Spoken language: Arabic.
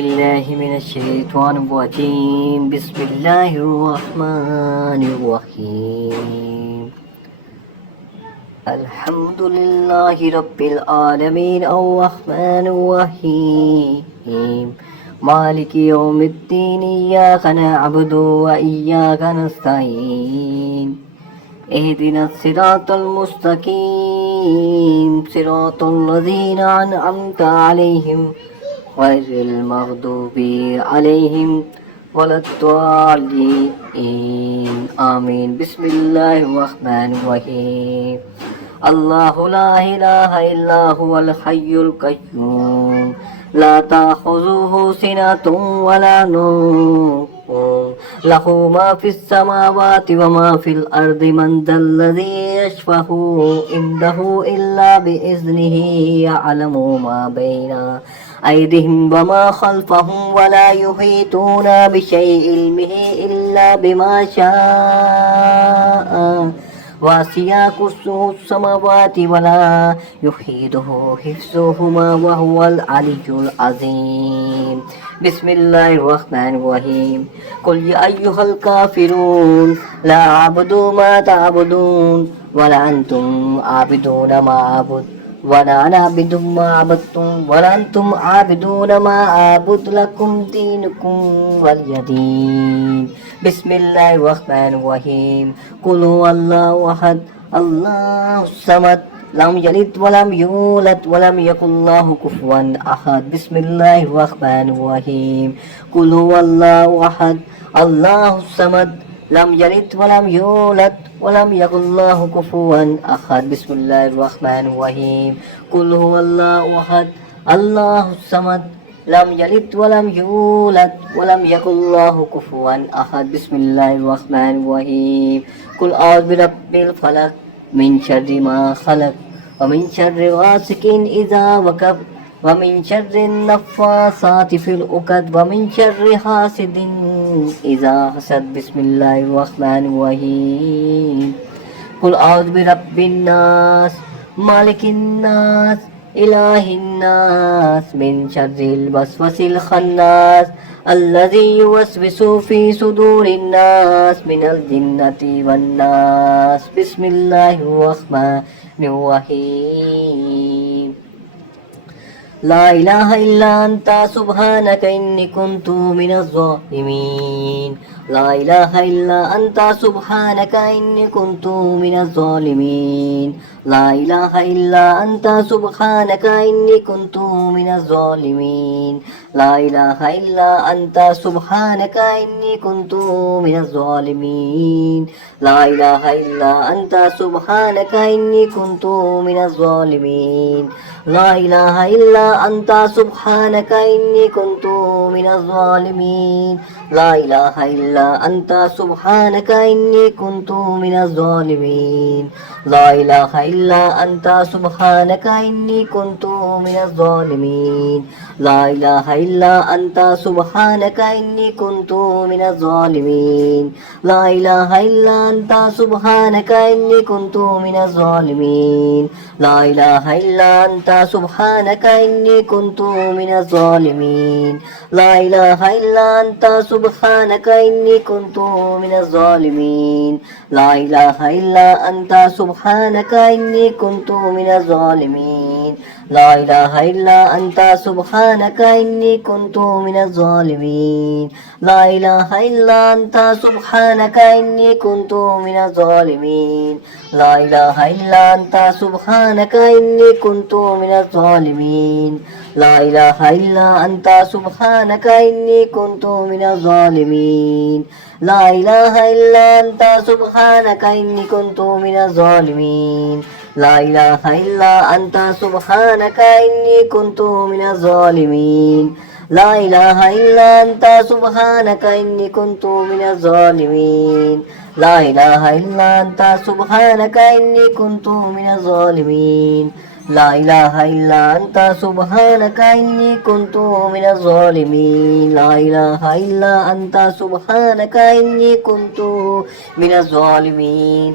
بالله من الشيطان الرجيم. بسم الله الرحمن الرحيم. الحمد لله رب العالمين الرحمن الرحيم مالك يوم الدين. إياك نعبد وإياك نستعين. اهدنا الصراط المستقيم صراط الذين أنعمت عليهم غير المغضوب عليهم ولا الضالين آمين. بسم الله الرحمن الرحيم. الله لا إله إلا هو الحي القيوم لا تأخذه سنة ولا نوم له ما في السماوات وما في الأرض. من ذا الذي يشفع عنده إلا بإذنه. يعلم ما بين أيديهم وما خلفهم ولا يحيطون بشيء علمه إلا بما شاء. وسع كرسيه السماوات ولا يحيطه حفظهما وهو العلي العظيم. بسم الله الرحمن الرحيم. قل يا أيها الكافرون لا أعبد ما تعبدون ولا أنتم عابدون ما أعبد ولا أنا عابد ما عبدتم ولا أنتم عابدون ما أعبد. لكم دينكم ولي دين. بسم الله الرحمن الرحيم. قل هو الله أحد الله الصمد لم يلد ولم يولد ولم يكن له كفوا أحد. بسم الله الرحمن الرحيم. قل هو الله أحد الله الصمد لم يلد ولم يولد ولم يكن له كفوا أحد. بسم الله الرحمن الرحيم. قل هو الله أحد الله الصمد لم يلد ولم يولد ولم يكن له كفوا أحد. بسم الله الرحمن الرحيم. قل أعوذ برب الفلق من شر ما خلق ومن شر غاسق إذا وقب ومن شر النفاثات في العقد ومن شر حاسد إذا حسد. بسم الله الرحمن الرحيم. قل أعوذ برب الناس مالك الناس إله الناس من شر الوسوس الخناس الذي يوسوس في صدور الناس من الجنة والناس. بسم الله الرحمن الرحيم. لا إله إلا أنت سبحانك إني كنت من الظالمين. لا إله إلا أنت سبحانك إني كنت من الظالمين. لا إله إلا أنت سبحانك إني كنت من الظالمين. لا إله إلا أنت سبحانك إني كنت من الظالمين. لا إله إلا أنت سبحانك إني كنت من الظالمين. لا إله إلا أنت سبحانك إني كنت من الظالمين. لا إله إلا أنت سبحانك إني كنت من الظالمين. لا إله إلا أنت سبحانك إني كنت من الظالمين. لا إله إلا أنت سبحانك إني كنت من الظالمين. لا إله إلا أنت سبحانك إني كنت من الظالمين. لا إله إلا أنت سبحانك إني كنت من الظالمين. لا إله إلا أنت سبحانك إني كنت من الظالمين. لا إله إلا أنت سبحانك إني كنت من الظالمين. لا إله إلا أنت سبحانك إني كنت من الظالمين. لا إله إلا أنت سبحانك إني كنت من الظالمين. لا إله إلا أنت سبحانك إني كنت من الظالمين. لا إله إلا أنت سبحانك إني كنت من الظالمين. لا إله إلا أنت سبحانك إني كنت من الظالمين. لا إله إلا أنت سبحانك إني كنت من الظالمين. لا إله إلا أنت سبحانك إني كنت من الظالمين. لا إله إلا أنت سبحانك إني كنت من الظالمين. لا إله إلا أنت سبحانك إني كنت من الظالمين. لا إله إلا أنت سبحانك إني كنت من الظالمين.